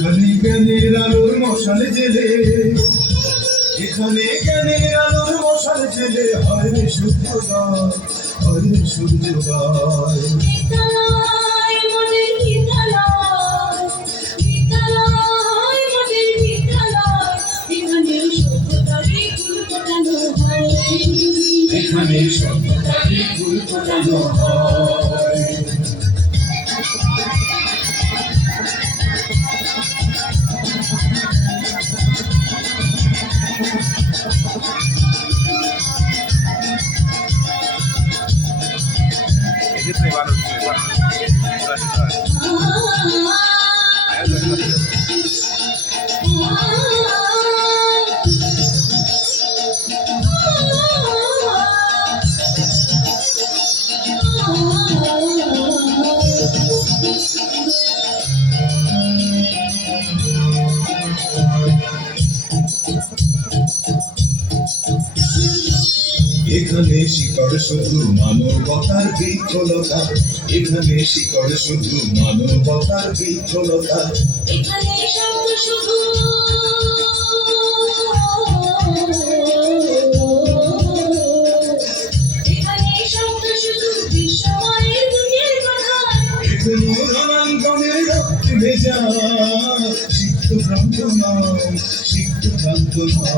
এখানে জ্ঞানের আলোর মশাল জেলে, এখানে জ্ঞানের আলোর মশাল জেলে হয় রে সূর্যোদয়, হয় রে সূর্যোদয়। বিদ্যালয় মোদের বিদ্যালয়, বিদ্যালয় মোদের বিদ্যালয়, এখানে সভ্যতারই ফুল ফোটানো হয়, এখানে সভ্যতারই ফুল ফোটানো হয়। এক্ষেত্রে ভালো হচ্ছে এখানে শিকড় শুধু মানবতার বিফলতা, এখানে শিকড় শুধু মানবতার বিফলতা। এখানে শব্দ শুধু এখানে শব্দ শুধু বিশ্বময়ের দুনিয়ার কথা, এখনো রণাঙ্গনের রক্তে ভেজা সিক্ত ভ্রান্ত নয়, সিক্ত ভ্রান্ত নয়।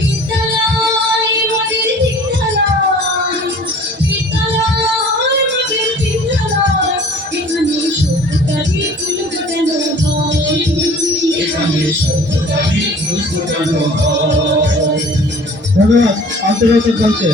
বিদ্যালয় মোদের বিদ্যালয়, বিদ্যালয় মোদের বিদ্যালয়, এখানে সভ্যতারই ফুল ফোটানো হয়, এখানে সভ্যতারই ফুল ফোটানো হয়। ধন্যবাদ। আন্তর্জাতিক মঞ্চে